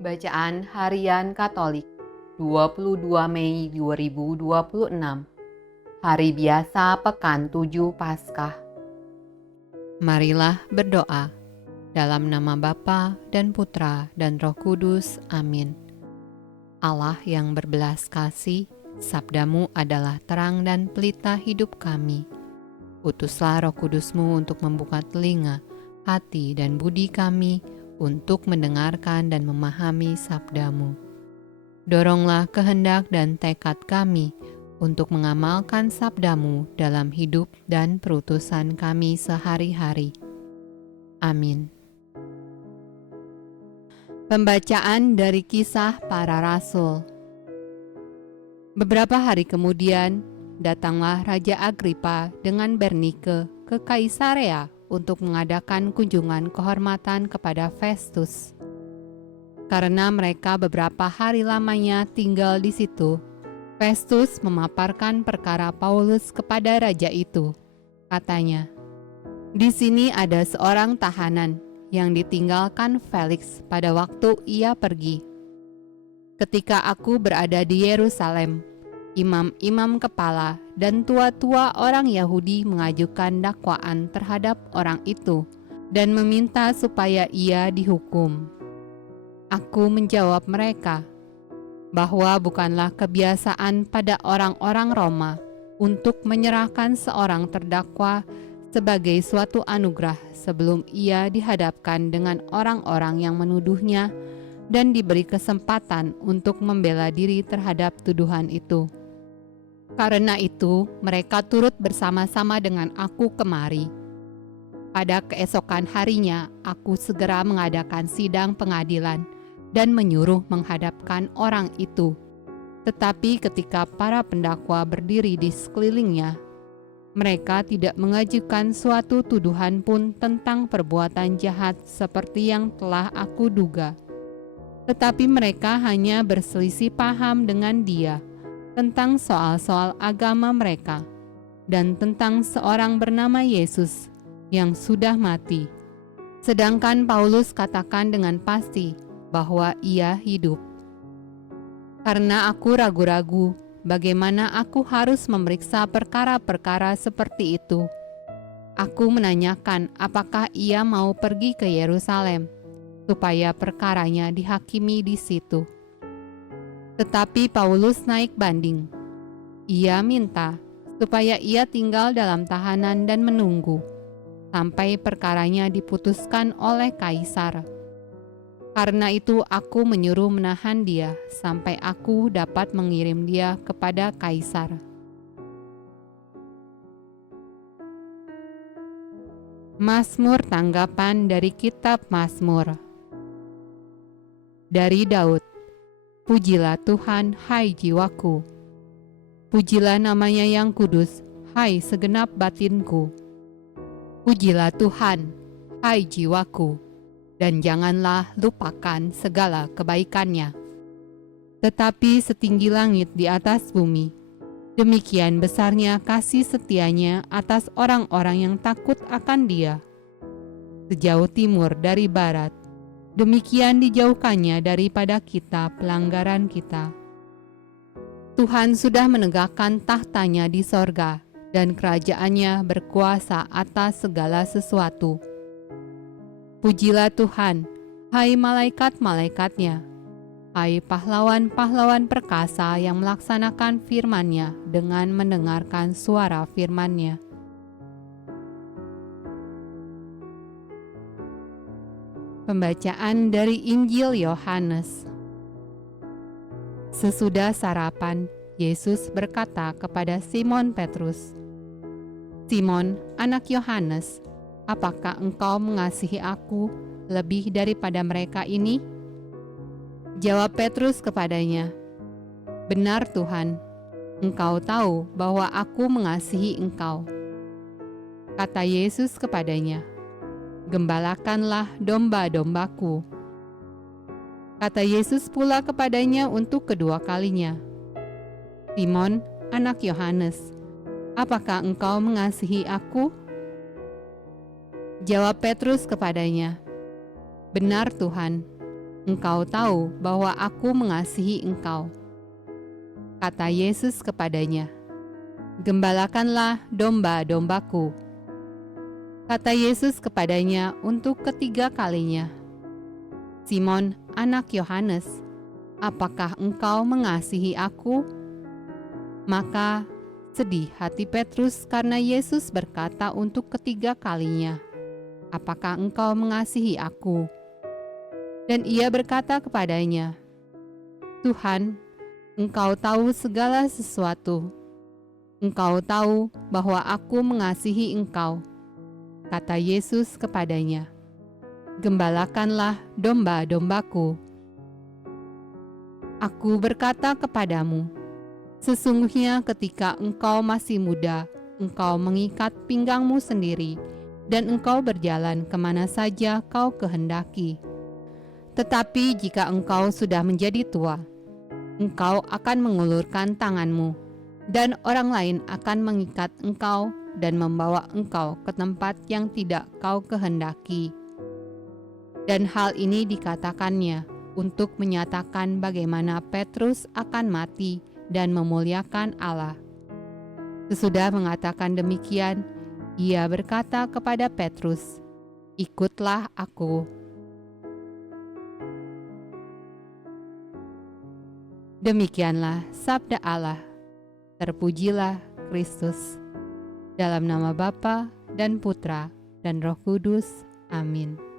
Bacaan Harian Katolik 22 Mei 2026 Hari Biasa Pekan 7 Paskah. Marilah berdoa. Dalam nama Bapa dan Putra dan Roh Kudus. Amin. Allah yang berbelas kasih, sabdamu adalah terang dan pelita hidup kami. Utuslah Roh Kudusmu untuk membuka telinga, hati dan budi kami untuk mendengarkan dan memahami sabdamu. Doronglah kehendak dan tekad kami untuk mengamalkan sabdamu dalam hidup dan perutusan kami sehari-hari. Amin. Pembacaan dari Kisah Para Rasul. Beberapa hari kemudian, datanglah Raja Agripa dengan Bernike ke Kaisarea untuk mengadakan kunjungan kehormatan kepada Festus. Karena mereka beberapa hari lamanya tinggal di situ, Festus memaparkan perkara Paulus kepada raja itu. Katanya, "Di sini ada seorang tahanan yang ditinggalkan Felix pada waktu ia pergi. Ketika aku berada di Yerusalem, imam-imam kepala dan tua-tua orang Yahudi mengajukan dakwaan terhadap orang itu dan meminta supaya ia dihukum. Aku menjawab mereka bahwa bukanlah kebiasaan pada orang-orang Roma untuk menyerahkan seorang terdakwa sebagai suatu anugerah sebelum ia dihadapkan dengan orang-orang yang menuduhnya dan diberi kesempatan untuk membela diri terhadap tuduhan itu. Karena itu, mereka turut bersama-sama dengan aku kemari. Pada keesokan harinya, aku segera mengadakan sidang pengadilan dan menyuruh menghadapkan orang itu. Tetapi ketika para pendakwa berdiri di sekelilingnya, mereka tidak mengajukan suatu tuduhan pun tentang perbuatan jahat seperti yang telah aku duga. Tetapi mereka hanya berselisih paham dengan dia tentang soal-soal agama mereka dan tentang seorang bernama Yesus yang sudah mati. Sedangkan Paulus katakan dengan pasti bahwa ia hidup. Karena aku ragu-ragu bagaimana aku harus memeriksa perkara-perkara seperti itu, aku menanyakan apakah ia mau pergi ke Yerusalem supaya perkaranya dihakimi di situ. Tetapi Paulus naik banding. Ia minta supaya ia tinggal dalam tahanan dan menunggu sampai perkaranya diputuskan oleh Kaisar. Karena itu aku menyuruh menahan dia sampai aku dapat mengirim dia kepada Kaisar. Mazmur tanggapan dari Kitab Mazmur. Dari Daud. Pujilah Tuhan, hai jiwaku. Pujilah namanya yang kudus, hai segenap batinku. Pujilah Tuhan, hai jiwaku, dan janganlah lupakan segala kebaikannya. Tetapi setinggi langit di atas bumi, demikian besarnya kasih setianya atas orang-orang yang takut akan Dia. Sejauh timur dari barat, demikian dijauhkannya daripada kita pelanggaran kita. Tuhan sudah menegakkan tahtanya di sorga, dan kerajaannya berkuasa atas segala sesuatu. Pujilah Tuhan, hai malaikat-malaikatnya, hai pahlawan-pahlawan perkasa yang melaksanakan firman-Nya dengan mendengarkan suara firman-Nya. Pembacaan dari Injil Yohanes. Sesudah sarapan, Yesus berkata kepada Simon Petrus, "Simon, anak Yohanes, apakah engkau mengasihi aku lebih daripada mereka ini?" Jawab Petrus kepadanya, "Benar Tuhan, Engkau tahu bahwa aku mengasihi Engkau." Kata Yesus kepadanya, "Gembalakanlah domba-dombaku." Kata Yesus pula kepadanya untuk kedua kalinya, "Simon, anak Yohanes, apakah engkau mengasihi aku?" Jawab Petrus kepadanya, "Benar Tuhan, Engkau tahu bahwa aku mengasihi engkau. Kata Yesus kepadanya, "Gembalakanlah domba-dombaku." Kata Yesus kepadanya untuk ketiga kalinya, "Simon, anak Yohanes, apakah engkau mengasihi aku?" Maka sedih hati Petrus karena Yesus berkata untuk ketiga kalinya, "Apakah engkau mengasihi aku?" Dan ia berkata kepadanya, "Tuhan, Engkau tahu segala sesuatu. Engkau tahu bahwa aku mengasihi Engkau." Kata Yesus kepadanya, "Gembalakanlah domba-dombaku. Aku berkata kepadamu, sesungguhnya ketika engkau masih muda, engkau mengikat pinggangmu sendiri, dan engkau berjalan kemana saja kau kehendaki. Tetapi jika engkau sudah menjadi tua, engkau akan mengulurkan tanganmu, dan orang lain akan mengikat engkau dan membawa engkau ke tempat yang tidak kau kehendaki." Dan hal ini dikatakannya untuk menyatakan bagaimana Petrus akan mati dan memuliakan Allah. Sesudah mengatakan demikian, ia berkata kepada Petrus, "Ikutlah aku." Demikianlah sabda Allah. Terpujilah Kristus. Dalam nama Bapa dan Putra dan Roh Kudus. Amin.